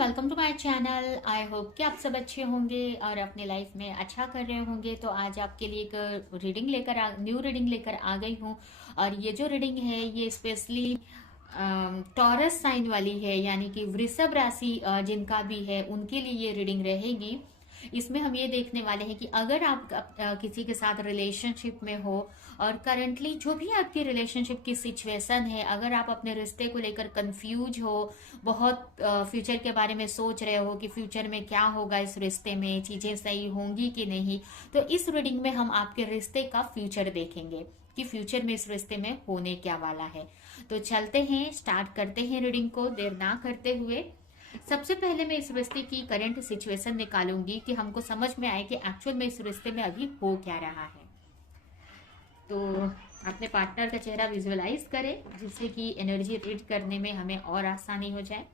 Welcome to my channel. I hope कि आप सब अच्छे होंगे और अपनी लाइफ में अच्छा कर रहे होंगे। तो आज आपके लिए एक न्यू रीडिंग लेकर आ गई हूँ। और ये जो रीडिंग है ये स्पेशली टॉरस साइन वाली है, यानी कि वृषभ राशि जिनका भी है उनके लिए ये रीडिंग रहेगी। इसमें हम ये देखने वाले हैं कि अगर आप किसी के साथ रिलेशनशिप में हो और करंटली जो भी आपकी रिलेशनशिप की सिचुएशन है, अगर आप अपने रिश्ते को लेकर कंफ्यूज हो, बहुत फ्यूचर के बारे में सोच रहे हो कि फ्यूचर में क्या होगा, इस रिश्ते में चीजें सही होंगी कि नहीं, तो इस रीडिंग में हम आपके रिश्ते का फ्यूचर देखेंगे कि फ्यूचर में इस रिश्ते में होने क्या वाला है। तो चलते हैं, स्टार्ट करते हैं रीडिंग को देर ना करते हुए। सबसे पहले मैं इस रिश्ते की करंट सिचुएशन निकालूंगी कि हमको समझ में आए कि एक्चुअल में इस रिश्ते में अभी हो क्या रहा है। तो अपने पार्टनर का चेहरा विजुअलाइज करें जिससे कि एनर्जी रीड करने में हमें और आसानी हो जाए।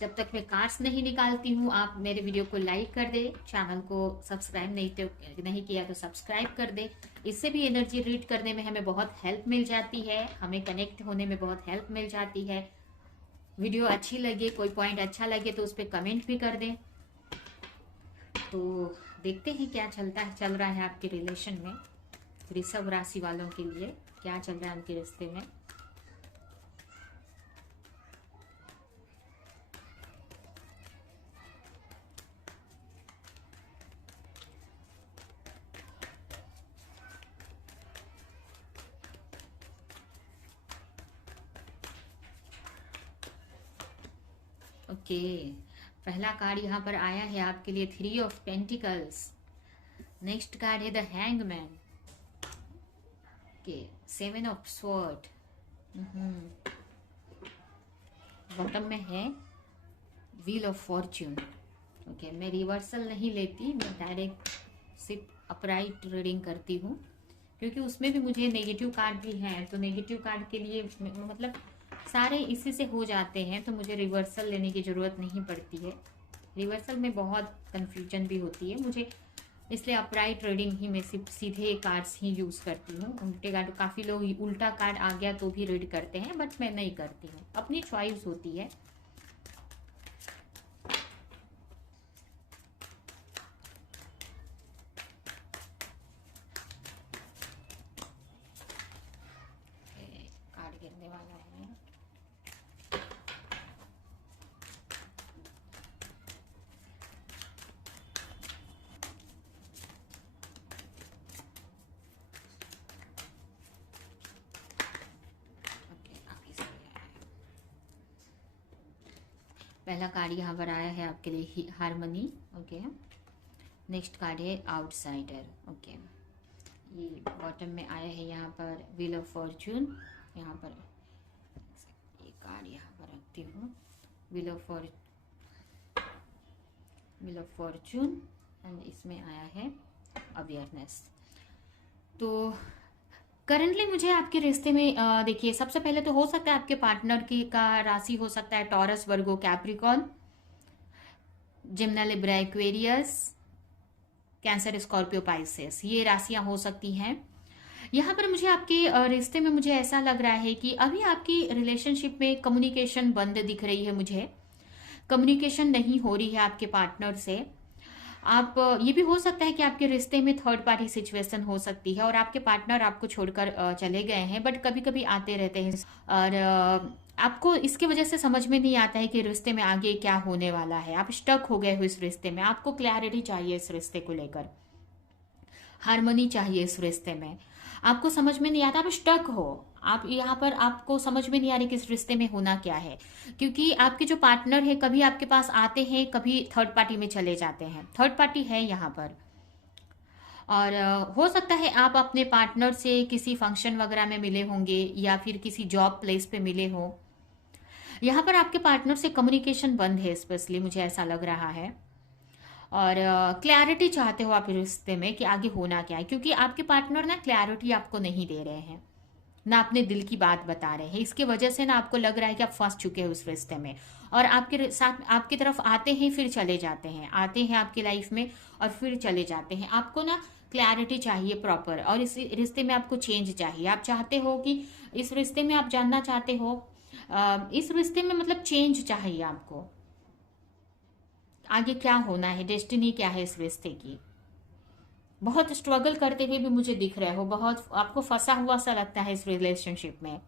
जब तक मैं कार्ड्स नहीं निकालती हूँ, आप मेरे वीडियो को लाइक कर दे, चैनल को सब्सक्राइब नहीं किया तो सब्सक्राइब कर दे। इससे भी एनर्जी रीड करने में हमें बहुत हेल्प मिल जाती है, हमें कनेक्ट होने में बहुत हेल्प मिल जाती है। वीडियो अच्छी लगे, कोई पॉइंट अच्छा लगे तो उस पर कमेंट भी कर दें। तो देखते हैं क्या चल रहा है आपके रिलेशन में। वृषभ राशि वालों के लिए क्या चल रहा है उनके रिश्ते में। ओके, पहला कार्ड यहाँ पर आया है आपके लिए 3 ऑफ पेंटिकल्स। नेक्स्ट कार्ड है the hangman. Okay, 7 of sword. Bottom में है व्हील ऑफ फॉर्च्यून। ओके, मैं रिवर्सल नहीं लेती, मैं डायरेक्ट सिर्फ अपराइट रीडिंग करती हूँ क्योंकि उसमें भी मुझे नेगेटिव कार्ड भी हैं। तो नेगेटिव कार्ड के लिए मतलब सारे इसी से हो जाते हैं, तो मुझे रिवर्सल लेने की ज़रूरत नहीं पड़ती है। रिवर्सल में बहुत कंफ्यूजन भी होती है मुझे, इसलिए अपराइट रीडिंग ही मैं सिर्फ सीधे कार्ड्स ही यूज़ करती हूँ। उल्टे कार्ड, काफ़ी लोग उल्टा कार्ड आ गया तो भी रीड करते हैं, बट मैं नहीं करती हूँ, अपनी चॉइस होती है। कार्ड गिरने वाला है। पहला कार्ड यहाँ पर आया है आपके लिए हारमनी। ओके, नेक्स्ट कार्ड है आउटसाइडर। ओके, ये बॉटम में आया है यहाँ पर व्हील ऑफ फॉर्च्यून। यहाँ पर ये कार्ड यहाँ पर रखती हूँ, व्हील ऑफ फॉर्च्यून एंड इसमें आया है अवेयरनेस। तो करंटली मुझे आपके रिश्ते में देखिए, सबसे पहले तो हो सकता है आपके पार्टनर की का राशि हो सकता है Taurus, Virgo, Capricorn, Gemini, Libra, Aquarius, Cancer, Scorpio, Pisces, ये राशियां हो सकती हैं। यहाँ पर मुझे आपके रिश्ते में मुझे ऐसा लग रहा है कि अभी आपकी रिलेशनशिप में कम्युनिकेशन बंद दिख रही है। मुझे कम्युनिकेशन नहीं हो रही है आपके पार्टनर से। आप ये भी हो सकता है कि आपके रिश्ते में थर्ड पार्टी सिचुएशन हो सकती है और आपके पार्टनर आपको छोड़कर चले गए हैं, बट कभी कभी आते रहते हैं और आपको इसकी वजह से समझ में नहीं आता है कि रिश्ते में आगे क्या होने वाला है। आप स्टक हो गए हो इस रिश्ते में, आपको क्लैरिटी चाहिए इस रिश्ते को लेकर, हार्मनी चाहिए इस रिश्ते में। आपको समझ में नहीं आता, आप स्टक हो, आप यहाँ पर आपको समझ में नहीं आ रही कि इस रिश्ते में होना क्या है, क्योंकि आपके जो पार्टनर है कभी आपके पास आते हैं, कभी थर्ड पार्टी में चले जाते हैं। थर्ड पार्टी है यहाँ पर। और हो सकता है आप अपने पार्टनर से किसी फंक्शन वगैरह में मिले होंगे या फिर किसी जॉब प्लेस पे मिले हो। यहाँ पर आपके पार्टनर से कम्युनिकेशन बंद है, स्पेशली मुझे ऐसा लग रहा है। और क्लैरिटी चाहते हो आप रिश्ते में कि आगे होना क्या है, क्योंकि आपके पार्टनर ना क्लैरिटी आपको नहीं दे रहे हैं, ना अपने दिल की बात बता रहे हैं। इसकी वजह से ना आपको लग रहा है कि आप फंस चुके हो उस रिश्ते में, और आपके साथ आपकी तरफ आते हैं फिर चले जाते हैं, आते हैं आपकी लाइफ में और फिर चले जाते हैं। आपको ना क्लैरिटी चाहिए प्रॉपर, और इस रिश्ते में आपको चेंज चाहिए। आप चाहते हो कि इस रिश्ते में आप जानना चाहते हो इस रिश्ते में मतलब चेंज चाहिए आपको। आगे क्या होना है, डेस्टिनी क्या है इस रिश्ते की। बहुत स्ट्रगल करते हुए भी मुझे दिख रहे हो, बहुत आपको फंसा हुआ सा लगता है इस रिलेशनशिप में।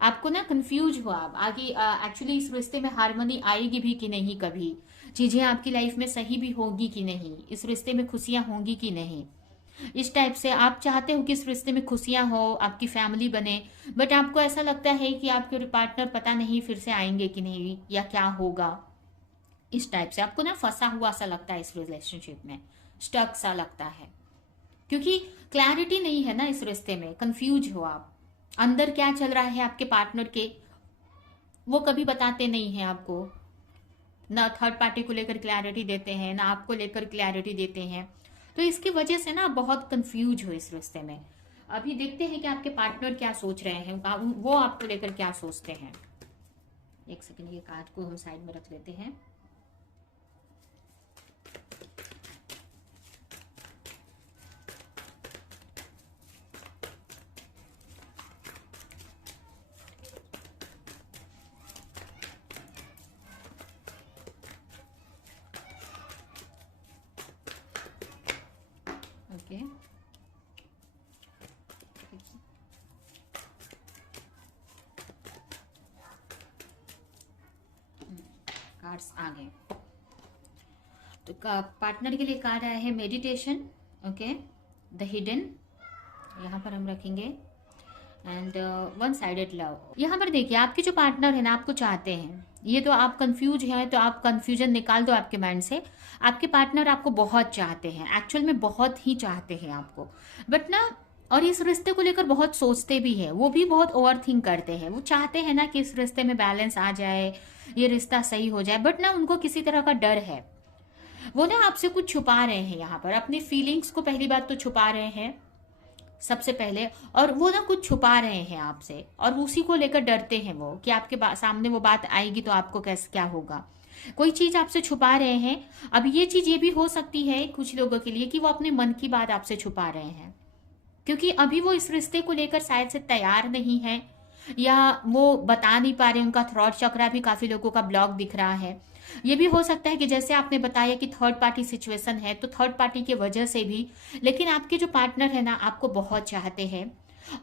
आपको ना कंफ्यूज हो आप आगे, एक्चुअली इस रिश्ते में हार्मनी आएगी भी कि नहीं, कभी चीजें आपकी लाइफ में सही भी होगी कि नहीं, इस रिश्ते में खुशियां होंगी कि नहीं। इस टाइप से आप चाहते हो कि इस रिश्ते में खुशियां हो, आपकी फैमिली बने, बट आपको ऐसा लगता है कि आपके पार्टनर पता नहीं फिर से आएंगे कि नहीं या क्या होगा। इस टाइप से आपको ना फंसा हुआ सा लगता है इस रिलेशनशिप में, स्टक सा लगता है, क्योंकि क्लैरिटी नहीं है ना इस रिश्ते में। कंफ्यूज हो आप, अंदर क्या चल रहा है आपके पार्टनर के, वो कभी बताते नहीं है आपको, ना थर्ड पार्टी को लेकर क्लैरिटी देते हैं, ना आपको लेकर क्लैरिटी देते हैं। तो इसकी वजह से ना बहुत कंफ्यूज हो इस रिश्ते में। अभी देखते हैं कि आपके पार्टनर क्या सोच रहे हैं, वो आपको लेकर क्या सोचते हैं। एक सेकंड, ये कार्ड को हम साइड में रख लेते हैं। ओके, कार्ड्स आ गए। तो पार्टनर के लिए कार्ड आया है मेडिटेशन, ओके, द हिडन, यहाँ पर हम रखेंगे, एंड वन साइडेड लव। यहाँ पर देखिए आपके जो पार्टनर है ना आपको चाहते हैं, ये तो आप कंफ्यूज हैं तो आप कंफ्यूजन निकाल दो आपके माइंड से। आपके पार्टनर आपको बहुत चाहते हैं, एक्चुअल में बहुत ही चाहते हैं आपको, बट ना, और इस रिश्ते को लेकर बहुत सोचते भी हैं, वो भी बहुत ओवर थिंक करते हैं। वो चाहते हैं ना कि इस रिश्ते में बैलेंस आ जाए, ये रिश्ता सही हो जाए, बट ना उनको किसी तरह का डर है। वो ना आपसे कुछ छुपा रहे हैं, यहाँ पर अपनी फीलिंग्स को पहली बात तो छुपा रहे हैं सबसे पहले, और वो ना कुछ छुपा रहे हैं आपसे, और उसी को लेकर डरते हैं वो कि आपके सामने वो बात आएगी तो आपको कैसे क्या होगा। कोई चीज आपसे छुपा रहे हैं। अब ये चीज ये भी हो सकती है कुछ लोगों के लिए कि वो अपने मन की बात आपसे छुपा रहे हैं, क्योंकि अभी वो इस रिश्ते को लेकर शायद से तैयार नहीं है, या वो बता नहीं पा रहे, उनका थ्रॉट चक्रा भी काफी लोगों का ब्लॉक दिख रहा है। ये भी हो सकता है कि जैसे आपने बताया कि थर्ड पार्टी सिचुएशन है, तो थर्ड पार्टी की वजह से भी, लेकिन आपके जो पार्टनर है ना आपको बहुत चाहते हैं,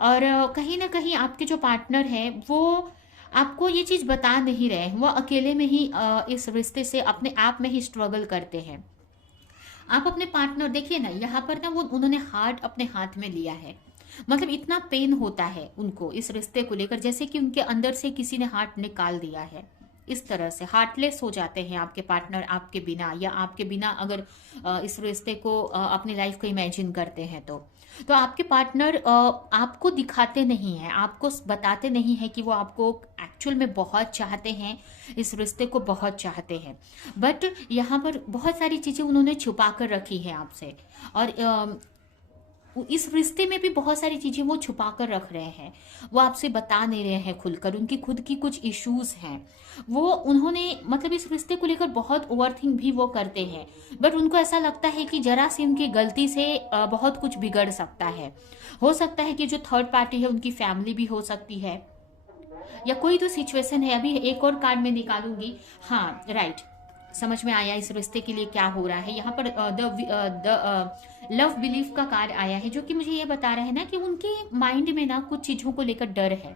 और कहीं ना कहीं आपके जो पार्टनर है वो आपको ये चीज बता नहीं रहे हैं, वो अकेले में ही इस रिश्ते से अपने आप में ही स्ट्रगल करते हैं। आप अपने पार्टनर देखिए ना, यहाँ पर ना वो उन्होंने हार्ट अपने हाथ में लिया है, मतलब इतना पेन होता है उनको इस रिश्ते को लेकर, जैसे कि उनके अंदर से किसी ने हार्ट निकाल दिया है। इस तरह से हार्टलेस हो जाते हैं आपके पार्टनर आपके बिना, या आपके बिना अगर इस रिश्ते को अपनी लाइफ को इमेजिन करते हैं तो आपके पार्टनर आपको दिखाते नहीं हैं, आपको बताते नहीं हैं कि वो आपको एक्चुअल में बहुत चाहते हैं, इस रिश्ते को बहुत चाहते हैं, बट यहाँ पर बहुत सारी चीज़ें उन्होंने छुपा कर रखी है आपसे, और इस रिश्ते में भी बहुत सारी चीजें वो छुपा कर रख रहे हैं, वो आपसे बता नहीं रहे हैं खुलकर, उनकी खुद की कुछ इश्यूज हैं, वो उन्होंने मतलब इस रिश्ते को लेकर बहुत ओवरथिंक भी वो करते हैं, बट उनको ऐसा लगता है कि जरा सी उनकी गलती से बहुत कुछ बिगड़ सकता है। हो सकता है कि जो थर्ड पार्टी है उनकी फैमिली भी हो सकती है, या कोई तो सिचुएशन है। अभी एक और कार्ड में निकालूंगी, हाँ राइट, समझ में आया इस रिश्ते के लिए क्या हो रहा है। यहाँ पर द लव बिलीफ का कार्ड आया है, जो कि मुझे ये बता रहा है ना कि उनके माइंड में ना कुछ चीजों को लेकर डर है,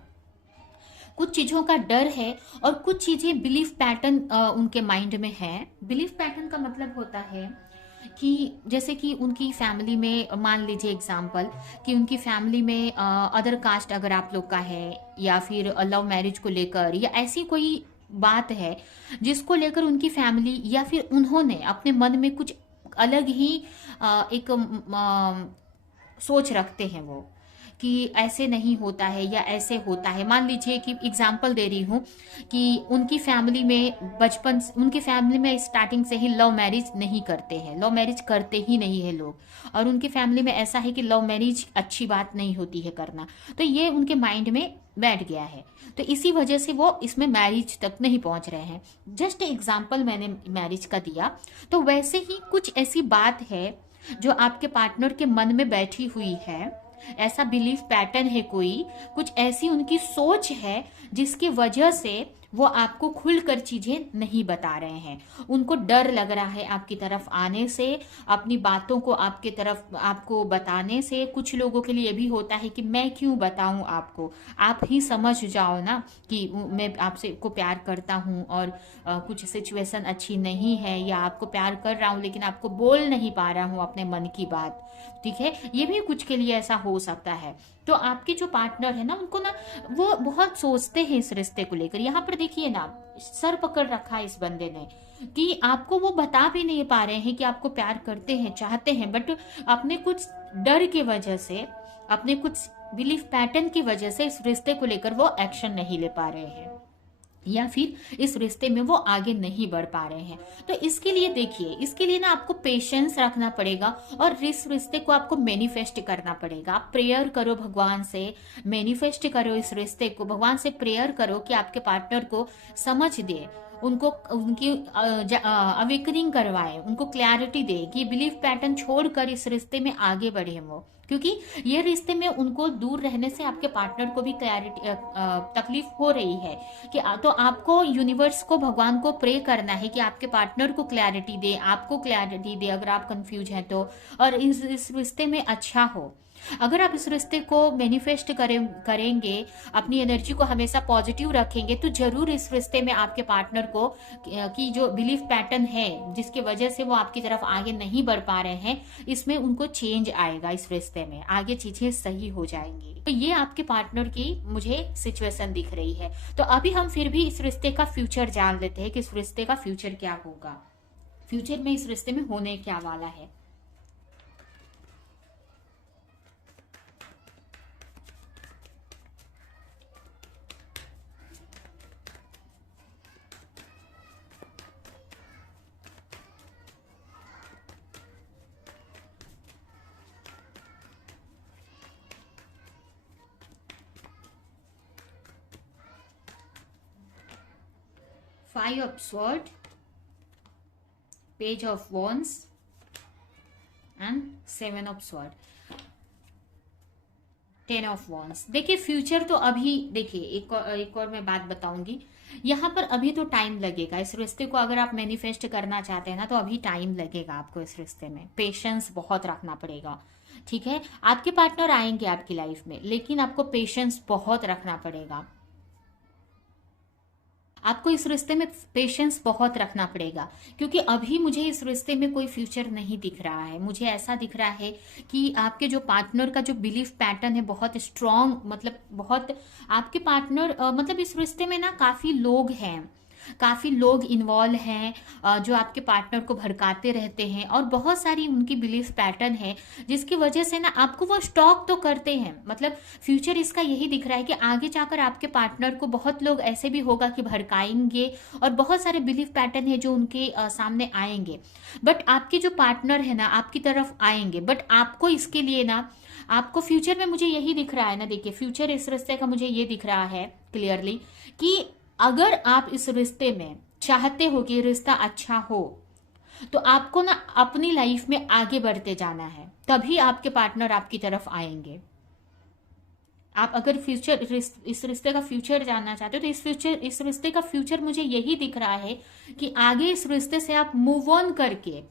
कुछ चीजों का डर है, और कुछ चीजें बिलीफ पैटर्न उनके माइंड में है। बिलीफ पैटर्न का मतलब होता है कि जैसे कि उनकी फैमिली में, मान लीजिए एग्जाम्पल कि उनकी फैमिली में अदर कास्ट अगर आप लोग का है, या फिर लव मैरिज को लेकर, या ऐसी कोई बात है जिसको लेकर उनकी फैमिली या फिर उन्होंने अपने मन में कुछ अलग ही एक सोच रखते हैं वो, कि ऐसे नहीं होता है या ऐसे होता है। मान लीजिए कि एग्जाम्पल दे रही हूँ कि उनकी फैमिली में बचपन, उनकी फैमिली में स्टार्टिंग से ही लव मैरिज नहीं करते हैं, लव मैरिज करते ही नहीं है लोग, और उनकी फैमिली में ऐसा है कि लव मैरिज अच्छी बात नहीं होती है करना, तो ये उनके माइंड में बैठ गया है, तो इसी वजह से वो इसमें मैरिज तक नहीं पहुंच रहे हैं। जस्ट एग्जाम्पल मैंने मैरिज का दिया, तो वैसे ही कुछ ऐसी बात है जो आपके पार्टनर के मन में बैठी हुई है, ऐसा बिलीफ पैटर्न है, कोई कुछ ऐसी उनकी सोच है जिसकी वजह से वो आपको खुलकर चीजें नहीं बता रहे हैं। उनको डर लग रहा है आपकी तरफ आने से, अपनी बातों को आपके तरफ आपको बताने से। कुछ लोगों के लिए भी होता है कि मैं क्यों बताऊं आपको, आप ही समझ जाओ ना कि मैं आपसे को प्यार करता हूं और कुछ सिचुएशन अच्छी नहीं है, या आपको प्यार कर रहा हूं लेकिन आपको बोल नहीं पा रहा हूं अपने मन की बात। ठीक है, ये भी कुछ के लिए ऐसा हो सकता है। तो आपके जो पार्टनर है ना, उनको ना वो बहुत सोचते हैं इस रिश्ते को लेकर। यहाँ पर देखिए ना, सर पकड़ रखा है इस बंदे ने कि आपको वो बता भी नहीं पा रहे हैं कि आपको प्यार करते हैं, चाहते हैं, बट अपने कुछ डर की वजह से, अपने कुछ बिलीफ पैटर्न की वजह से इस रिश्ते को लेकर वो एक्शन नहीं ले पा रहे हैं, या फिर इस रिश्ते में वो आगे नहीं बढ़ पा रहे हैं। तो इसके लिए देखिए, इसके लिए ना आपको पेशेंस रखना पड़ेगा और इस रिश्ते को आपको मैनिफेस्ट करना पड़ेगा। आप प्रेयर करो भगवान से, मैनिफेस्ट करो इस रिश्ते को, भगवान से प्रेयर करो कि आपके पार्टनर को समझ दे, उनको उनकी अवेकनिंग करवाए, उनको क्लैरिटी दे कि बिलीफ पैटर्न छोड़कर इस रिश्ते में आगे बढ़े वो। क्योंकि ये रिश्ते में उनको दूर रहने से आपके पार्टनर को भी क्लैरिटी तकलीफ हो रही है कि तो आपको यूनिवर्स को, भगवान को प्रे करना है कि आपके पार्टनर को क्लैरिटी दे, आपको क्लैरिटी दे अगर आप कंफ्यूज हैं तो, और इस रिश्ते में अच्छा हो। अगर आप इस रिश्ते को मैनिफेस्ट करेंगे, अपनी एनर्जी को हमेशा पॉजिटिव रखेंगे, तो जरूर इस रिश्ते में आपके पार्टनर को की जो बिलीफ पैटर्न है जिसकी वजह से वो आपकी तरफ आगे नहीं बढ़ पा रहे हैं, इसमें उनको चेंज आएगा, इस रिश्ते में आगे चीजें सही हो जाएंगी। तो ये आपके पार्टनर की मुझे सिचुएशन दिख रही है। तो अभी हम फिर भी इस रिश्ते का फ्यूचर जान लेते हैं कि इस रिश्ते का फ्यूचर क्या होगा, फ्यूचर में इस रिश्ते में होने क्या वाला है। Five of sword, page of wands and seven of sword, ten of wands. देखिए फ्यूचर तो अभी, देखिए एक और मैं बात बताऊंगी, यहाँ पर अभी तो टाइम लगेगा इस रिश्ते को। अगर आप मैनिफेस्ट करना चाहते हैं ना, तो अभी टाइम लगेगा आपको इस रिश्ते में, पेशेंस बहुत रखना पड़ेगा। ठीक है, आपके पार्टनर आएंगे आपकी लाइफ में, लेकिन आपको पेशेंस बहुत रखना पड़ेगा। आपको इस रिश्ते में पेशेंस बहुत रखना पड़ेगा, क्योंकि अभी मुझे इस रिश्ते में कोई फ्यूचर नहीं दिख रहा है। मुझे ऐसा दिख रहा है कि आपके जो पार्टनर का जो बिलीफ पैटर्न है बहुत स्ट्रांग, मतलब बहुत आपके पार्टनर मतलब इस रिश्ते में ना काफी लोग हैं, काफी लोग इन्वॉल्व हैं जो आपके पार्टनर को भड़काते रहते हैं, और बहुत सारी उनकी बिलीफ पैटर्न है जिसकी वजह से ना आपको वो स्टॉक तो करते हैं। मतलब फ्यूचर इसका यही दिख रहा है कि आगे जाकर आपके पार्टनर को बहुत लोग ऐसे भी होगा कि भड़काएंगे, और बहुत सारे बिलीफ पैटर्न है जो उनके सामने आएंगे। बट आपके जो पार्टनर है ना आपकी तरफ आएंगे, बट आपको इसके लिए ना, आपको फ्यूचर में मुझे यही दिख रहा है ना, देखिए फ्यूचर इस रिश्ते का मुझे ये दिख रहा है क्लियरली कि अगर आप इस रिश्ते में चाहते हो कि रिश्ता अच्छा हो, तो आपको ना अपनी लाइफ में आगे बढ़ते जाना है, तभी आपके पार्टनर आपकी तरफ आएंगे। आप अगर फ्यूचर इस रिश्ते का फ्यूचर जानना चाहते हो, तो इस रिश्ते का फ्यूचर मुझे यही दिख रहा है कि आगे इस रिश्ते से आप मूव ऑन करके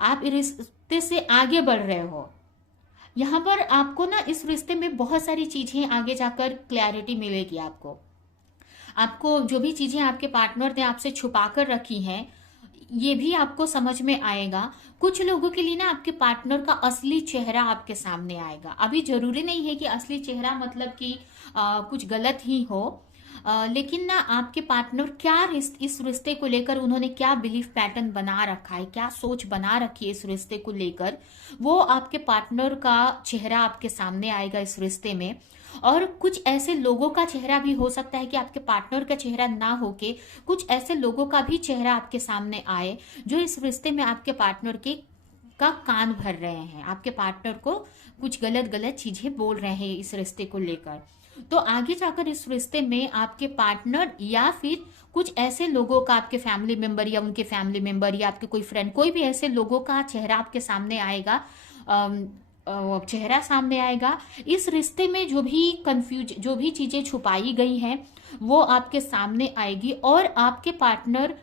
आप इस रिश्ते से आगे बढ़ रहे हो। यहाँ पर आपको ना इस रिश्ते में बहुत सारी चीजें आगे जाकर क्लैरिटी मिलेगी। आपको जो भी चीजें आपके पार्टनर ने आपसे छुपा कर रखी हैं, ये भी आपको समझ में आएगा। कुछ लोगों के लिए ना आपके पार्टनर का असली चेहरा आपके सामने आएगा। अभी जरूरी नहीं है कि असली चेहरा मतलब कि कुछ गलत ही हो, लेकिन ना आपके पार्टनर क्या इस रिश्ते को लेकर उन्होंने क्या बिलीफ पैटर्न बना रखा है, क्या सोच बना रखी है इस रिश्ते को लेकर, वो आपके पार्टनर का चेहरा आपके सामने आएगा इस रिश्ते में। और कुछ ऐसे लोगों का चेहरा भी हो सकता है कि आपके पार्टनर का चेहरा ना होके कुछ ऐसे लोगों का भी चेहरा आपके सामने आए जो इस रिश्ते में आपके पार्टनर के का कान भर रहे हैं, आपके पार्टनर को कुछ गलत गलत चीजें बोल रहे हैं इस रिश्ते को लेकर। तो आगे जाकर इस रिश्ते में आपके पार्टनर या फिर कुछ ऐसे लोगों का, आपके फैमिली मेंबर या उनके फैमिली मेंबर या आपके कोई फ्रेंड, कोई भी ऐसे लोगों का चेहरा आपके सामने आएगा चेहरा सामने आएगा। इस रिश्ते में जो भी चीजें छुपाई गई हैं वो आपके सामने आएगी, और आपके पार्टनर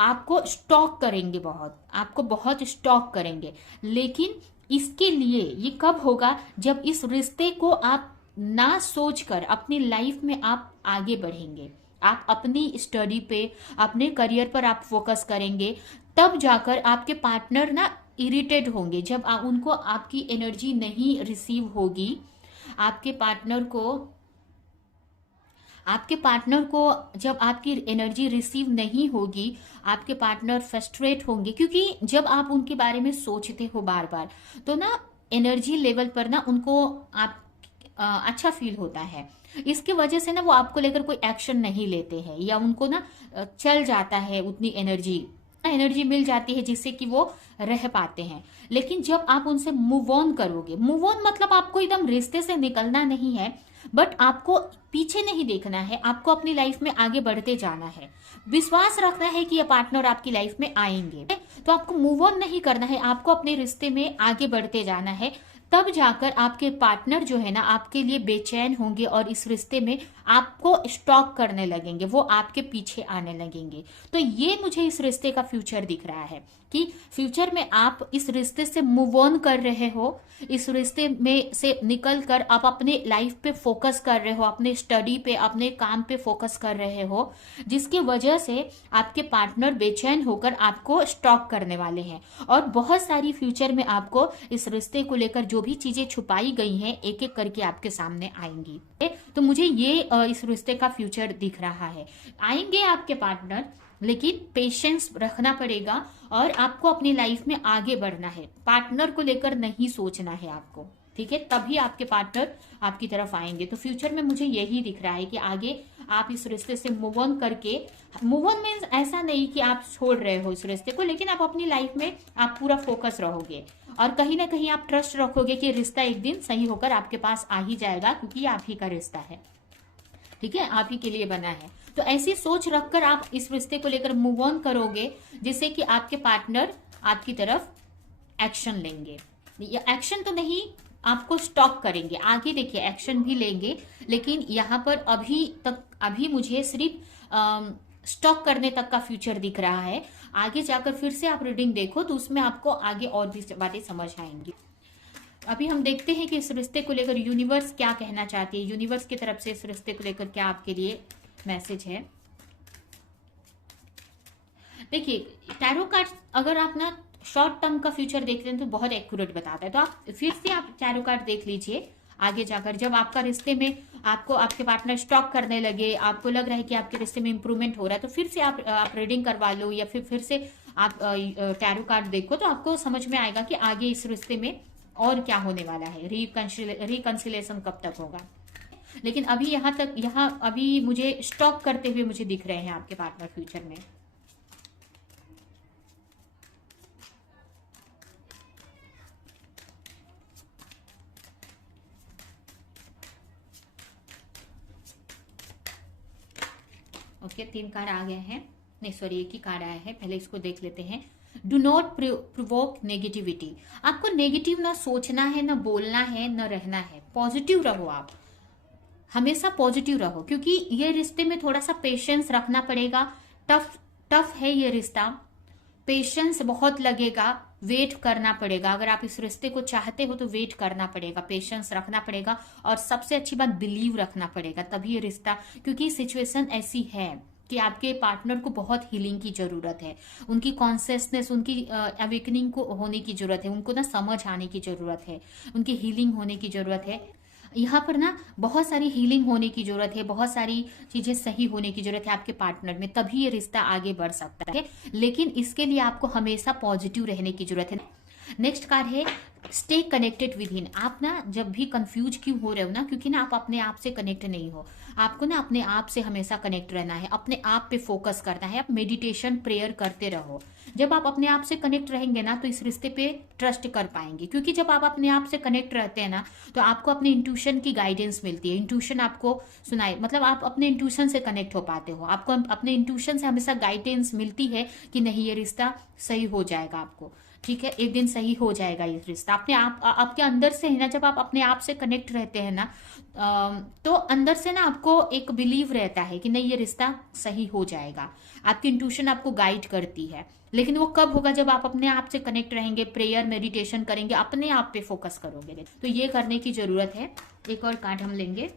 आपको स्टॉक करेंगे, आपको बहुत स्टॉक करेंगे। लेकिन इसके लिए ये कब होगा, जब इस रिश्ते को आप ना सोचकर अपनी लाइफ में आप आगे बढ़ेंगे, आप अपनी स्टडी पे, अपने करियर पर आप फोकस करेंगे, तब जाकर आपके पार्टनर ना इरिटेट होंगे। जब उनको आपकी एनर्जी नहीं रिसीव होगी, आपके पार्टनर को जब आपकी एनर्जी रिसीव नहीं होगी, आपके पार्टनर फ्रस्ट्रेट होंगे, क्योंकि जब आप उनके बारे में सोचते हो बार बार, तो ना एनर्जी लेवल पर ना उनको आप अच्छा फील होता है। इसकी वजह से ना वो आपको लेकर कोई एक्शन नहीं लेते हैं, या उनको ना चल जाता है, उतनी एनर्जी मिल जाती है जिससे कि वो रह पाते हैं। लेकिन जब आप उनसे मूव ऑन करोगे, मूव ऑन मतलब आपको एकदम रिश्ते से निकलना नहीं है, बट आपको पीछे नहीं देखना है, आपको अपनी लाइफ में आगे बढ़ते जाना है, विश्वास रखना है कि ये पार्टनर आपकी लाइफ में आएंगे। तो आपको मूव ऑन नहीं करना है, आपको अपने रिश्ते में आगे बढ़ते जाना है। तब जाकर आपके पार्टनर जो है ना आपके लिए बेचैन होंगे, और इस रिश्ते में आपको स्टॉक करने लगेंगे, वो आपके पीछे आने लगेंगे। तो ये मुझे इस रिश्ते का फ्यूचर दिख रहा है कि फ्यूचर में आप इस रिश्ते से मूव ऑन कर रहे हो, इस रिश्ते में से निकल कर आप अपने लाइफ पे फोकस कर रहे हो, अपने स्टडी पे, अपने काम पे फोकस कर रहे हो, जिसकी वजह से आपके पार्टनर बेचैन होकर आपको स्टॉक करने वाले हैं। और बहुत सारी फ्यूचर में आपको इस रिश्ते को लेकर जो भी चीजें छुपाई गई हैं एक एक करके आपके सामने आएंगी। तो मुझे ये इस रिश्ते का फ्यूचर दिख रहा है। आएंगे आपके पार्टनर, लेकिन पेशेंस रखना पड़ेगा, और आपको अपनी लाइफ में आगे बढ़ना है, पार्टनर को लेकर नहीं सोचना है आपको, ठीक है? तभी आपके पार्टनर आपकी तरफ आएंगे। तो फ्यूचर में मुझे यही दिख रहा है कि आगे आप इस रिश्ते से मूव ऑन करके, मूव ऑन मीन्स ऐसा नहीं कि आप छोड़ रहे हो इस रिश्ते को, लेकिन आप अपनी लाइफ में आप पूरा फोकस रहोगे, और कहीं ना कहीं आप ट्रस्ट रखोगे कि रिश्ता एक दिन सही होकर आपके पास आ ही जाएगा, क्योंकि आप ही का रिश्ता है, ठीक है? आप ही के लिए बना है। तो ऐसी सोच रखकर आप इस रिश्ते को लेकर मूव ऑन करोगे, जिससे कि आपके पार्टनर आपकी तरफ एक्शन लेंगे, या एक्शन तो नहीं, आपको स्टॉक करेंगे। आगे देखिए एक्शन भी लेंगे, लेकिन यहाँ पर अभी मुझे सिर्फ स्टॉक करने तक का फ्यूचर दिख रहा है। आगे जाकर फिर से आप रीडिंग देखो तो उसमें आपको आगे और भी बातें समझ आएंगी। अभी हम देखते हैं कि इस रिश्ते को लेकर यूनिवर्स क्या कहना चाहती है, यूनिवर्स की तरफ से इस रिश्ते को लेकर क्या आपके लिए मैसेज है। देखिए टैरो कार्ड अगर आप ना शॉर्ट टर्म का फ्यूचर देखते हैं तो बहुत एक्यूरेट बताता है, तो आप फिर से आप टैरो कार्ड देख लीजिए। आगे जाकर जब आपका रिश्ते में आपको आपके पार्टनर स्टॉक करने लगे, आपको लग रहा है कि आपके रिश्ते में इंप्रूवमेंट हो रहा है, तो फिर से आप रीडिंग करवा लो, या फिर से आप टैरो कार्ड देखो, तो आपको समझ में आएगा कि आगे इस रिश्ते में और क्या होने वाला है, रिकंसिलेशन कब तक होगा। लेकिन अभी यहाँ अभी मुझे स्टॉक करते हुए मुझे दिख रहे हैं आपके पार्टनर फ्यूचर में। ओके, 3 कार्ड आ गए हैं, नहीं सॉरी एक ही कार्ड आया है, पहले इसको देख लेते हैं। Do not provoke negativity. आपको नेगेटिव ना सोचना है, ना बोलना है, ना रहना है, पॉजिटिव रहो, आप हमेशा पॉजिटिव रहो, क्योंकि ये रिश्ते में थोड़ा सा पेशेंस रखना पड़ेगा। टफ है ये रिश्ता, पेशेंस बहुत लगेगा, वेट करना पड़ेगा। अगर आप इस रिश्ते को चाहते हो तो वेट करना पड़ेगा, पेशेंस रखना पड़ेगा, और सबसे अच्छी बात बिलीव रखना पड़ेगा, तभी ये रिश्ता, क्योंकि सिचुएशन ऐसी है कि आपके पार्टनर को बहुत हीलिंग की जरूरत है, उनकी कॉन्शियसनेस, उनकी अवेकनिंग को होने की जरूरत है, उनको ना समझ आने की जरूरत है, उनकी हीलिंग होने की जरूरत है। यहाँ पर ना बहुत सारी हीलिंग होने की जरूरत है, बहुत सारी चीजें सही होने की जरूरत है आपके पार्टनर में, तभी ये रिश्ता आगे बढ़ सकता है। लेकिन इसके लिए आपको हमेशा पॉजिटिव रहने की जरूरत है। नेक्स्ट कार्ड है स्टे कनेक्टेड विद हिन। आप ना जब भी कंफ्यूज क्यों हो रहे हो ना, क्योंकि ना आप अपने आप से कनेक्ट नहीं हो। आपको ना अपने आप से हमेशा कनेक्ट रहना है, अपने आप पे फोकस करना है, आप मेडिटेशन प्रेयर करते रहो। जब आप अपने आप से कनेक्ट रहेंगे ना तो इस रिश्ते पे ट्रस्ट कर पाएंगे, क्योंकि जब आप अपने आप से कनेक्ट रहते हैं ना तो आपको अपने इंट्यूशन की गाइडेंस मिलती है, इंट्यूशन आपको सुनाए, मतलब आप अपने इंट्यूशन से कनेक्ट हो पाते हो, आपको अपने इंट्यूशन से हमेशा गाइडेंस मिलती है कि नहीं ये रिश्ता सही हो जाएगा आपको। ठीक है, एक दिन सही हो जाएगा ये रिश्ता। अपने आप आपके अंदर से है ना, जब आप अपने आप से कनेक्ट रहते हैं ना, तो अंदर से ना आपको एक बिलीव रहता है कि नहीं ये रिश्ता सही हो जाएगा। आपकी इंट्यूशन आपको गाइड करती है। लेकिन वो कब होगा, जब आप अपने आप से कनेक्ट रहेंगे, प्रेयर मेडिटेशन करेंगे, अपने आप पे फोकस करोगे। तो ये करने की जरूरत है। एक और कार्ड हम लेंगे।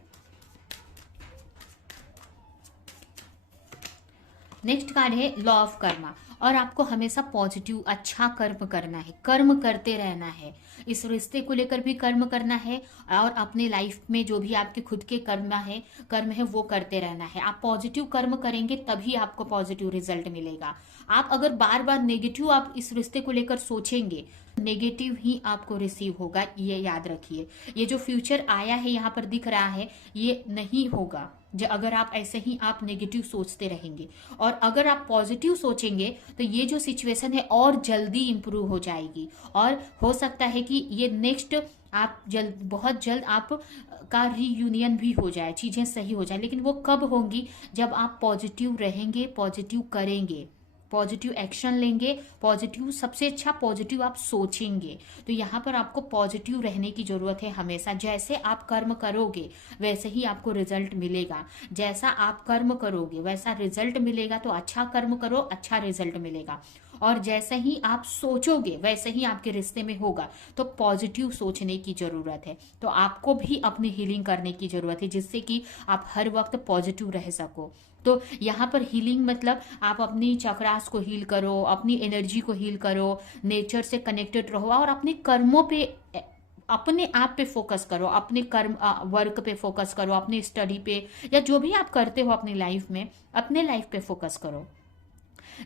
नेक्स्ट कार्ड है लॉ ऑफ कर्मा। और आपको हमेशा पॉजिटिव अच्छा कर्म करना है, कर्म करते रहना है। इस रिश्ते को लेकर भी कर्म करना है, और अपने लाइफ में जो भी आपके खुद के कर्म है वो करते रहना है। आप पॉजिटिव कर्म करेंगे तभी आपको पॉजिटिव रिजल्ट मिलेगा। आप अगर बार बार नेगेटिव आप इस रिश्ते को लेकर सोचेंगे, नेगेटिव ही आपको रिसीव होगा, ये याद रखिए। ये जो फ्यूचर आया है यहाँ पर दिख रहा है, ये नहीं होगा अगर आप ऐसे ही आप नेगेटिव सोचते रहेंगे। और अगर आप पॉजिटिव सोचेंगे तो ये जो सिचुएशन है और जल्दी इंप्रूव हो जाएगी। और हो सकता है कि ये नेक्स्ट आप बहुत जल्द आप का रीयूनियन भी हो जाए, चीजें सही हो जाए। लेकिन वो कब होंगी, जब आप पॉजिटिव रहेंगे, पॉजिटिव करेंगे, पॉजिटिव एक्शन लेंगे, पॉजिटिव, सबसे अच्छा पॉजिटिव आप सोचेंगे। तो यहाँ पर आपको पॉजिटिव रहने की जरूरत है हमेशा। जैसे आप कर्म करोगे वैसे ही आपको रिजल्ट मिलेगा। जैसा आप कर्म करोगे वैसा रिजल्ट मिलेगा। तो अच्छा कर्म करो, अच्छा रिजल्ट मिलेगा। और जैसे ही आप सोचोगे वैसे ही आपके रिश्ते में होगा। तो पॉजिटिव सोचने की जरूरत है। तो आपको भी अपनी हीलिंग करने की जरूरत है, जिससे कि आप हर वक्त पॉजिटिव रह सको। तो यहाँ पर हीलिंग मतलब आप अपनी चक्रास को हील करो, अपनी एनर्जी को हील करो, नेचर से कनेक्टेड रहो, और अपने कर्मों पे, अपने आप पे फोकस करो, अपने कर्म वर्क पे फोकस करो, अपनी स्टडी पे, या जो भी आप करते हो अपनी लाइफ में, अपने लाइफ पे फोकस करो।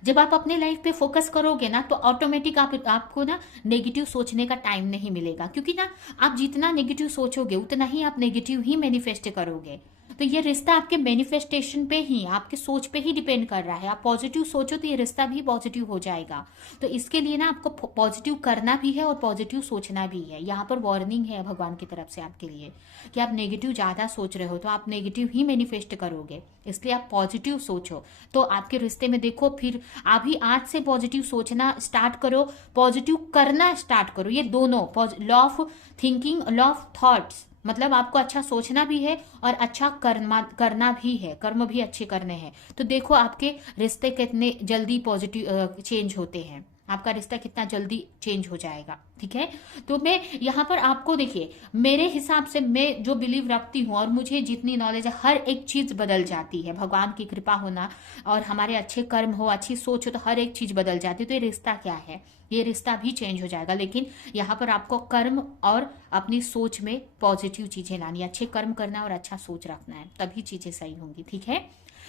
जब आप अपने लाइफ पे फोकस करोगे ना, तो ऑटोमेटिक आपको ना नेगेटिव सोचने का टाइम नहीं मिलेगा। क्योंकि ना आप जितना नेगेटिव सोचोगे उतना ही आप नेगेटिव ही मैनिफेस्ट करोगे। तो ये रिश्ता आपके मैनिफेस्टेशन पे ही, आपके सोच पे ही डिपेंड कर रहा है। आप पॉजिटिव सोचो तो ये रिश्ता भी पॉजिटिव हो जाएगा। तो इसके लिए ना आपको पॉजिटिव करना भी है और पॉजिटिव सोचना भी है। यहाँ पर वार्निंग है भगवान की तरफ से आपके लिए कि आप नेगेटिव ज्यादा सोच रहे हो तो आप नेगेटिव ही मैनिफेस्ट करोगे। इसलिए आप पॉजिटिव सोचो। तो आपके रिश्ते में देखो, फिर अभी आज से पॉजिटिव सोचना स्टार्ट करो, पॉजिटिव करना स्टार्ट करो। ये दोनों law of thinking, law of thoughts, मतलब आपको अच्छा सोचना भी है और अच्छा करना भी है, कर्म भी अच्छे करने हैं। तो देखो आपके रिश्ते कितने जल्दी पॉजिटिव चेंज होते हैं, आपका रिश्ता कितना जल्दी चेंज हो जाएगा। ठीक है, तो मैं यहाँ पर आपको देखिए, मेरे हिसाब से मैं जो बिलीव रखती हूँ और मुझे जितनी नॉलेज है, हर एक चीज बदल जाती है। भगवान की कृपा होना और हमारे अच्छे कर्म हो, अच्छी सोच हो, तो हर एक चीज बदल जाती है। तो ये रिश्ता क्या है, ये रिश्ता भी चेंज हो जाएगा। लेकिन यहाँ पर आपको कर्म और अपनी सोच में पॉजिटिव चीजें लानी, अच्छे कर्म करना और अच्छा सोच रखना है, तभी चीजें सही होंगी। ठीक है,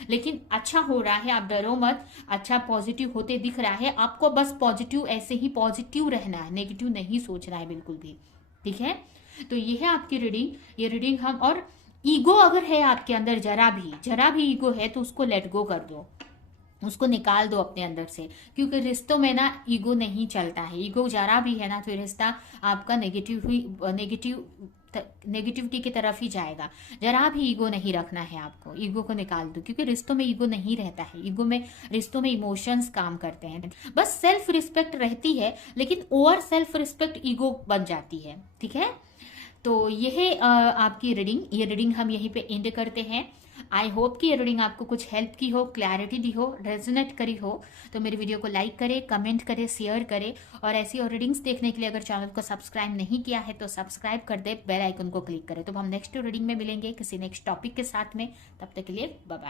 लेकिन अच्छा हो रहा है, आप डरो मत, अच्छा पॉजिटिव होते दिख रहा है आपको। बस पॉजिटिव, ऐसे ही पॉजिटिव रहना है, नेगेटिव नहीं सोचना है बिल्कुल भी। ठीक है, तो ये है आपकी रीडिंग। ये रीडिंग हम, और ईगो अगर है आपके अंदर, जरा भी ईगो है तो उसको लेट गो कर दो, उसको निकाल दो अपने अंदर से। क्योंकि रिश्तों में ना ईगो नहीं चलता है। ईगो जरा भी है ना तो रिश्ता आपका नेगेटिविटी की तरफ ही जाएगा। जरा भी ईगो नहीं रखना है आपको, ईगो को निकाल दो। क्योंकि रिश्तों में ईगो नहीं रहता है, रिश्तों में इमोशंस काम करते हैं। बस सेल्फ रिस्पेक्ट रहती है, लेकिन ओवर सेल्फ रिस्पेक्ट ईगो बन जाती है। ठीक है, तो यह आपकी रीडिंग, ये रीडिंग हम यहीं पे एंड करते हैं। आई होप कि ये रीडिंग आपको कुछ हेल्प की हो, क्लैरिटी दी हो, रेजोनेट करी हो। तो मेरे वीडियो को लाइक करें, कमेंट करें, शेयर करें। और ऐसी और रीडिंग्स देखने के लिए अगर चैनल को सब्सक्राइब नहीं किया है तो सब्सक्राइब कर दे, बेल आइकन को क्लिक करें। तो हम नेक्स्ट रीडिंग में मिलेंगे किसी नेक्स्ट टॉपिक के साथ में। तब तक के लिए बाय बाय।